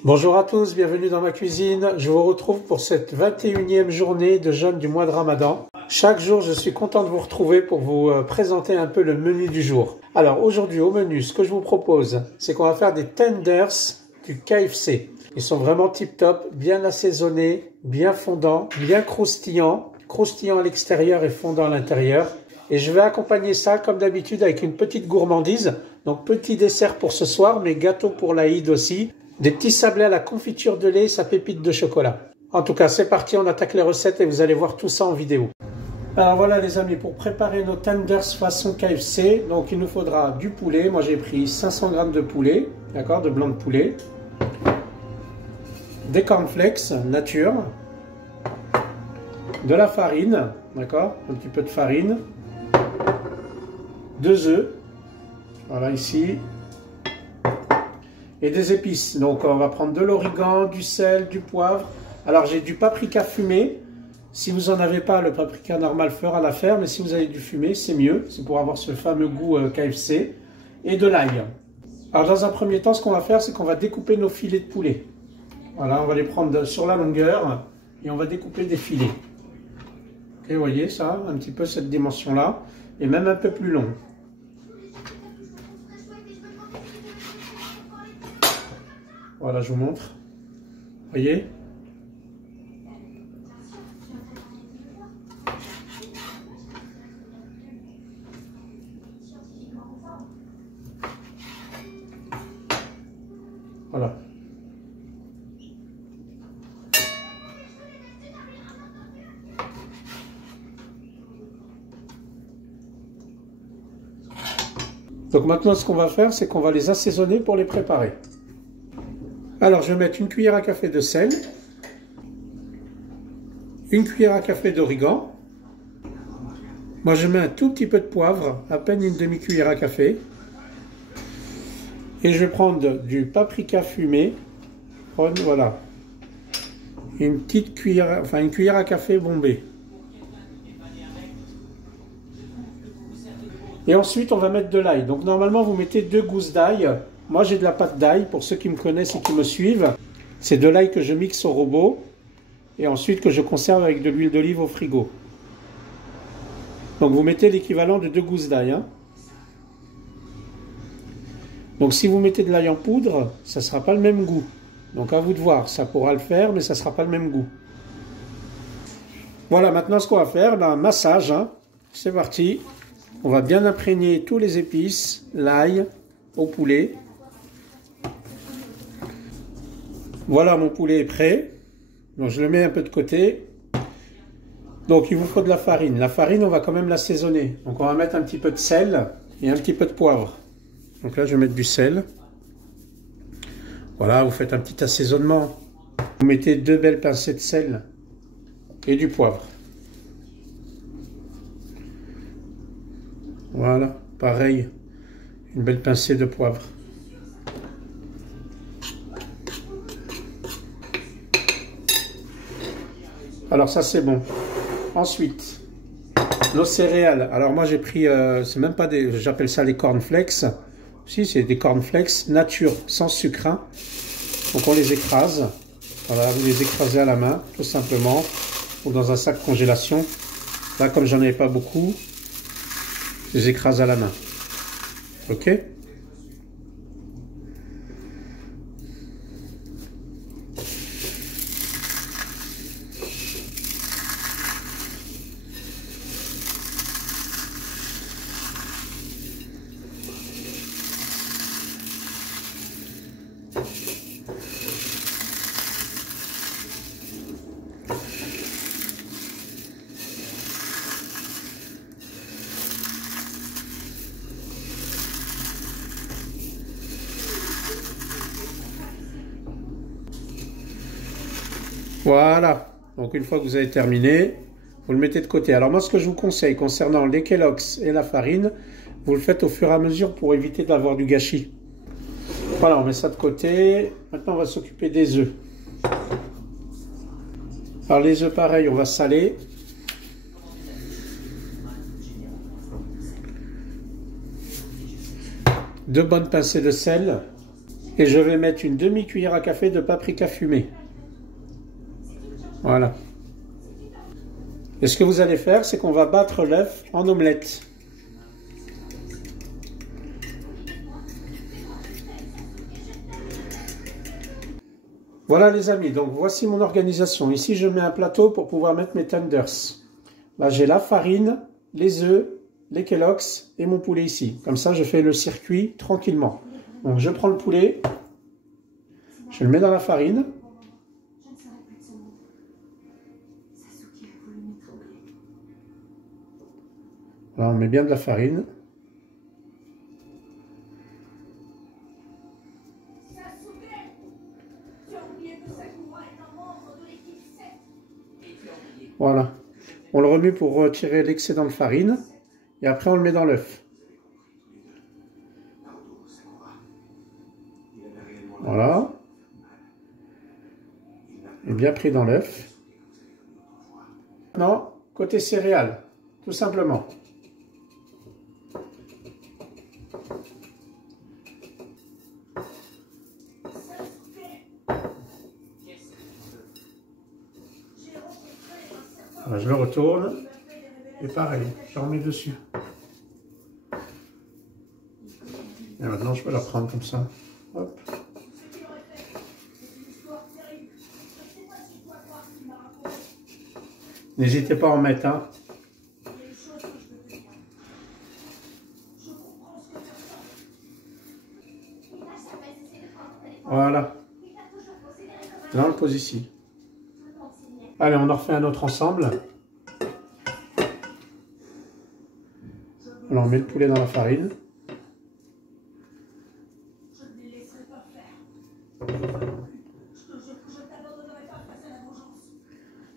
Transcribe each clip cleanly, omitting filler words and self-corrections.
Bonjour à tous, bienvenue dans ma cuisine. Je vous retrouve pour cette 21e journée de jeûne du mois de Ramadan. Chaque jour, je suis content de vous retrouver pour vous présenter un peu le menu du jour. Alors aujourd'hui, au menu, ce que je vous propose, c'est qu'on va faire des tenders du KFC. Ils sont vraiment tip top, bien assaisonnés, bien fondants, bien croustillants. Croustillant à l'extérieur et fondant à l'intérieur. Et je vais accompagner ça, comme d'habitude, avec une petite gourmandise. Donc petit dessert pour ce soir, mais gâteau pour l'Aïd aussi. Des petits sablés à la confiture de lait, sa pépite de chocolat. En tout cas, c'est parti, on attaque les recettes et vous allez voir tout ça en vidéo. Alors voilà les amis, pour préparer nos tenders façon KFC, donc il nous faudra du poulet. Moi j'ai pris 500 g de poulet, d'accord, de blanc de poulet. Des cornflakes nature. De la farine, d'accord, un petit peu de farine. 2 œufs, voilà ici. Et des épices. Donc on va prendre de l'origan, du sel, du poivre. Alors j'ai du paprika fumé. Si vous n'en avez pas, le paprika normal fera l'affaire. Mais si vous avez du fumé, c'est mieux. C'est pour avoir ce fameux goût KFC. Et de l'ail. Alors dans un premier temps, ce qu'on va faire, c'est qu'on va découper nos filets de poulet. Voilà, on va les prendre sur la longueur. Et on va découper des filets. Ok, vous voyez ça, un petit peu cette dimension-là. Et même un peu plus long. Voilà, je vous montre. Vous voyez? Voilà. Donc maintenant, ce qu'on va faire, c'est qu'on va les assaisonner pour les préparer. Alors, je vais mettre une cuillère à café de sel, une cuillère à café d'origan. Moi, je mets un tout petit peu de poivre, à peine une demi-cuillère à café. Et je vais prendre du paprika fumé. Voilà. Une petite cuillère, enfin une cuillère à café bombée. Et ensuite, on va mettre de l'ail. Donc, normalement, vous mettez 2 gousses d'ail. Moi, j'ai de la pâte d'ail, pour ceux qui me connaissent et qui me suivent. C'est de l'ail que je mixe au robot et ensuite que je conserve avec de l'huile d'olive au frigo. Donc, vous mettez l'équivalent de 2 gousses d'ail. Hein. Donc, si vous mettez de l'ail en poudre, ça ne sera pas le même goût. Donc, à vous de voir. Ça pourra le faire, mais ça ne sera pas le même goût. Voilà, maintenant, ce qu'on va faire, un massage. Hein. C'est parti. On va bien imprégner tous les épices, l'ail au poulet. Voilà, mon poulet est prêt. Donc je le mets un peu de côté. Donc il vous faut de la farine. La farine, on va quand même l'assaisonner. Donc on va mettre un petit peu de sel et un petit peu de poivre. Donc là, je vais mettre du sel. Voilà, vous faites un petit assaisonnement. Vous mettez 2 belles pincées de sel et du poivre. Voilà, pareil, une belle pincée de poivre. Alors ça c'est bon. Ensuite, nos céréales. Alors moi j'ai pris, c'est même pas des, j'appelle ça les cornflakes. Si, c'est des cornflakes nature, sans sucre. Hein. Donc on les écrase. Voilà, vous les écrasez à la main, tout simplement, ou dans un sac congélation. Là, comme j'en avais pas beaucoup, je les écrase à la main. Ok? Voilà, donc une fois que vous avez terminé, vous le mettez de côté. Alors moi ce que je vous conseille concernant les Kellogg's et la farine, vous le faites au fur et à mesure pour éviter d'avoir du gâchis. Voilà, on met ça de côté. Maintenant on va s'occuper des œufs. Alors les œufs pareil, on va saler. 2 bonnes pincées de sel Et je vais mettre une demi-cuillère à café de paprika fumé. Voilà. Et ce que vous allez faire, c'est qu'on va battre l'œuf en omelette. Voilà les amis, donc voici mon organisation. Ici, je mets un plateau pour pouvoir mettre mes tenders. Là, j'ai la farine, les œufs, les Kellogg's et mon poulet ici. Comme ça, je fais le circuit tranquillement. Donc, je prends le poulet, je le mets dans la farine. Là, on met bien de la farine. Voilà. On le remue pour retirer l'excédent de farine. Et après, on le met dans l'œuf. Voilà. Et bien pris dans l'œuf. Maintenant, côté céréales, tout simplement. Alors, je le retourne. Et pareil, je remets dessus. Et maintenant, je peux la prendre comme ça. Hop. N'hésitez pas à en mettre, hein. Voilà. Là, on le pose ici. Allez, on en refait un autre ensemble. Alors, on met le poulet dans la farine.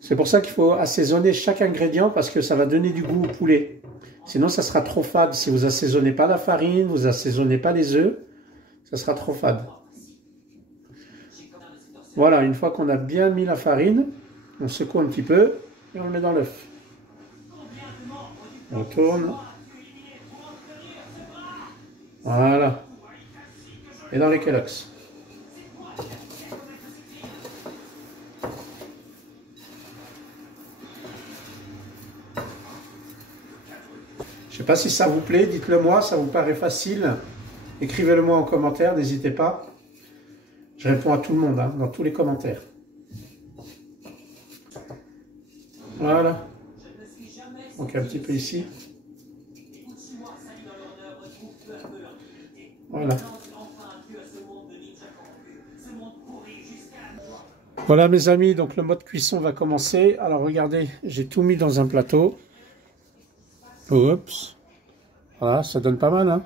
C'est pour ça qu'il faut assaisonner chaque ingrédient parce que ça va donner du goût au poulet. Sinon, ça sera trop fade. Si vous assaisonnez pas la farine, vous assaisonnez pas les œufs, ça sera trop fade. Voilà, une fois qu'on a bien mis la farine, on secoue un petit peu et on le met dans l'œuf. On tourne. Voilà. Et dans les Kellogg's. Je ne sais pas si ça vous plaît, dites-le moi, ça vous paraît facile. Écrivez-le moi en commentaire, n'hésitez pas. Je réponds à tout le monde, hein, dans tous les commentaires. Voilà. Donc un petit peu ici. Voilà. Voilà mes amis, donc le mode cuisson va commencer. Alors regardez, j'ai tout mis dans un plateau. Oups. Voilà, ça donne pas mal, hein.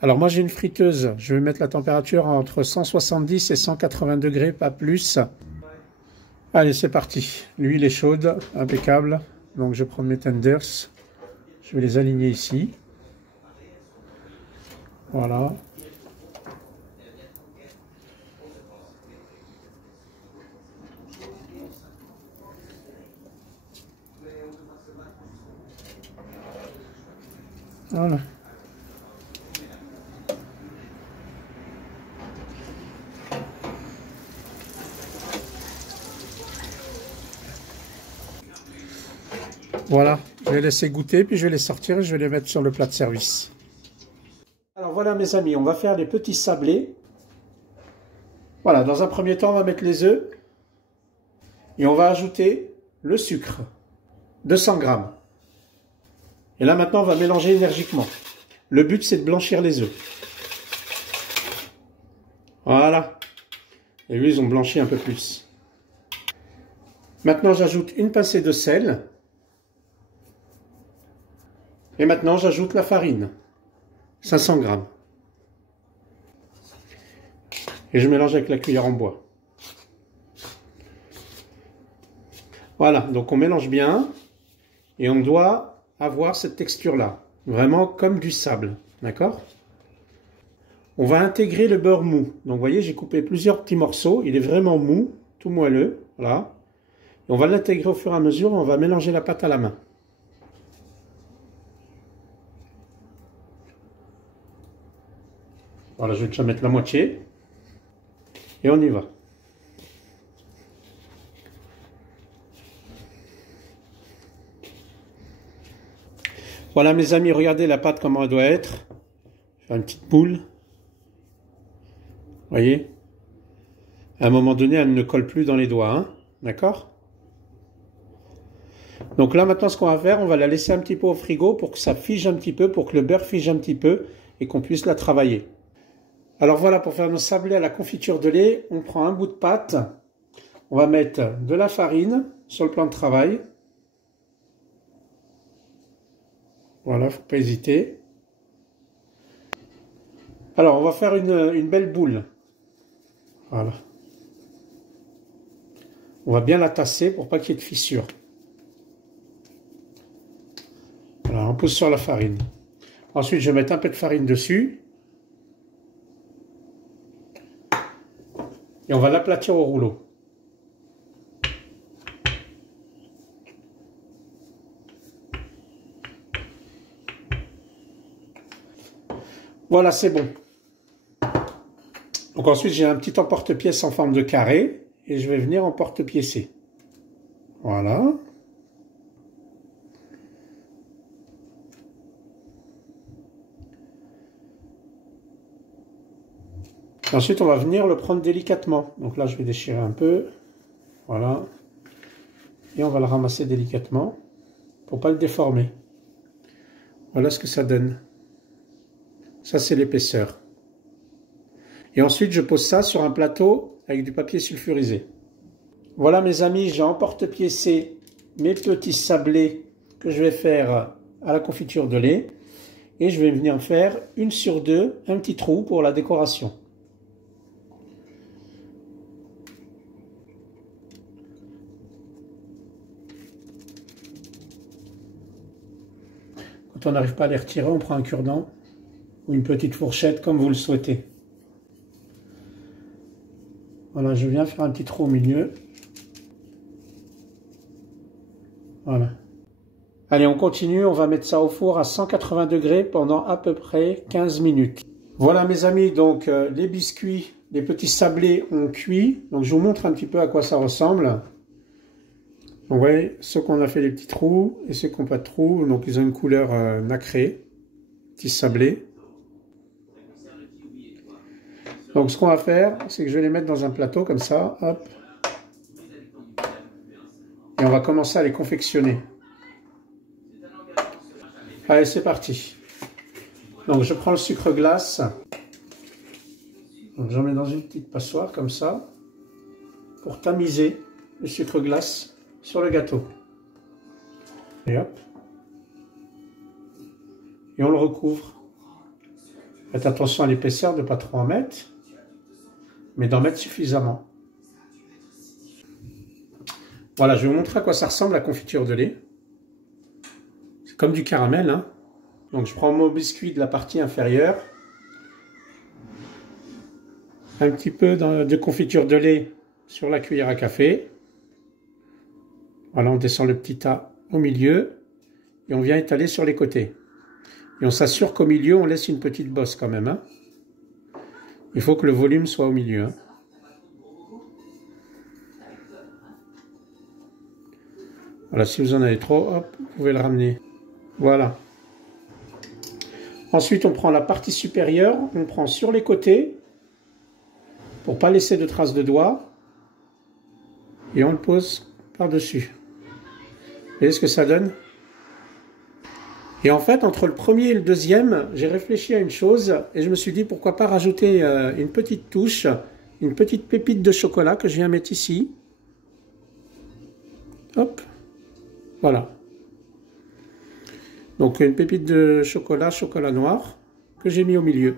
Alors moi j'ai une friteuse, je vais mettre la température entre 170 et 180 degrés, pas plus. Allez, c'est parti. L'huile est chaude, impeccable. Donc je prends mes tenders, je vais les aligner ici. Voilà. Voilà. Voilà, je vais laisser goûter, puis je vais les sortir et je vais les mettre sur le plat de service. Alors voilà mes amis, on va faire les petits sablés. Voilà, dans un premier temps, on va mettre les œufs et on va ajouter le sucre, 200 grammes. Et là maintenant, on va mélanger énergiquement. Le but, c'est de blanchir les œufs. Voilà. Et lui, ils ont blanchi un peu plus. Maintenant, j'ajoute une pincée de sel. Et maintenant, j'ajoute la farine. 500 grammes. Et je mélange avec la cuillère en bois. Voilà, donc on mélange bien. Et on doit avoir cette texture-là. Vraiment comme du sable. D'accord ? On va intégrer le beurre mou. Donc vous voyez, j'ai coupé plusieurs petits morceaux. Il est vraiment mou, tout moelleux. Voilà. Et on va l'intégrer au fur et à mesure. On va mélanger la pâte à la main. Voilà, je vais déjà mettre la moitié. Et on y va. Voilà mes amis, regardez la pâte comment elle doit être. Faire une petite boule. Voyez? À un moment donné, elle ne colle plus dans les doigts. Hein? D'accord? Donc là maintenant ce qu'on va faire, on va la laisser un petit peu au frigo pour que ça fige un petit peu, pour que le beurre fige un petit peu et qu'on puisse la travailler. Alors voilà, pour faire nos sablés à la confiture de lait, on prend un bout de pâte, on va mettre de la farine sur le plan de travail. Voilà, faut pas hésiter. Alors on va faire une belle boule. Voilà. On va bien la tasser pour pas qu'il y ait de fissures. Voilà, on pousse sur la farine. Ensuite, je vais mettre un peu de farine dessus. Et on va l'aplatir au rouleau. Voilà, c'est bon. Donc ensuite, j'ai un petit emporte-pièce en forme de carré. Et je vais venir emporte-piécer. Voilà. Ensuite, on va venir le prendre délicatement. Donc là, je vais déchirer un peu. Voilà. Et on va le ramasser délicatement pour ne pas le déformer. Voilà ce que ça donne. Ça, c'est l'épaisseur. Et ensuite, je pose ça sur un plateau avec du papier sulfurisé. Voilà, mes amis, j'ai emporte-piécé mes petits sablés que je vais faire à la confiture de lait. Et je vais venir faire 1 sur 2, un petit trou pour la décoration. Quand on n'arrive pas à les retirer, on prend un cure-dent ou une petite fourchette comme vous le souhaitez. Voilà, je viens faire un petit trou au milieu. Voilà. Allez, on continue, on va mettre ça au four à 180 degrés pendant à peu près 15 minutes. Voilà mes amis, donc les biscuits, les petits sablés ont cuit. Donc je vous montre un petit peu à quoi ça ressemble. Donc, vous voyez, ceux qu'on a fait les petits trous et ceux qui n'ont pas de trous, donc ils ont une couleur nacrée, petits sablés. Donc ce qu'on va faire, c'est que je vais les mettre dans un plateau comme ça, hop. Et on va commencer à les confectionner. Allez, c'est parti. Donc je prends le sucre glace. Donc j'en mets dans une petite passoire comme ça, pour tamiser le sucre glace sur le gâteau. Et hop. Et on le recouvre. Faites attention à l'épaisseur de ne pas trop en mettre, mais d'en mettre suffisamment. Voilà, je vais vous montrer à quoi ça ressemble la confiture de lait. C'est comme du caramel, hein. Donc je prends mon biscuit de la partie inférieure. Un petit peu de confiture de lait sur la cuillère à café. Voilà, on descend le petit tas au milieu et on vient étaler sur les côtés. Et on s'assure qu'au milieu, on laisse une petite bosse quand même. Hein. Il faut que le volume soit au milieu. Hein. Voilà, si vous en avez trop, hop, vous pouvez le ramener. Voilà. Ensuite, on prend la partie supérieure, on prend sur les côtés, pour ne pas laisser de traces de doigts, et on le pose par-dessus. Vous voyez ce que ça donne? Et en fait, entre le premier et le deuxième, j'ai réfléchi à une chose, et je me suis dit, pourquoi pas rajouter une petite touche, une petite pépite de chocolat que je viens mettre ici. Hop, voilà. Donc une pépite de chocolat, chocolat noir, que j'ai mis au milieu.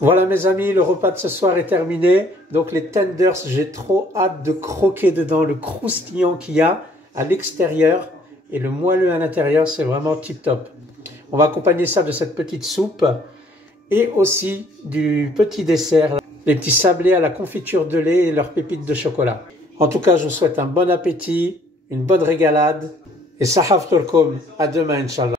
Voilà mes amis, le repas de ce soir est terminé. Donc les tenders, j'ai trop hâte de croquer dedans, le croustillant qu'il y a à l'extérieur et le moelleux à l'intérieur, c'est vraiment tip top. On va accompagner ça de cette petite soupe et aussi du petit dessert, les petits sablés à la confiture de lait et leurs pépites de chocolat. En tout cas, je vous souhaite un bon appétit, une bonne régalade et sahaf turkoum. À demain, Inch'Allah.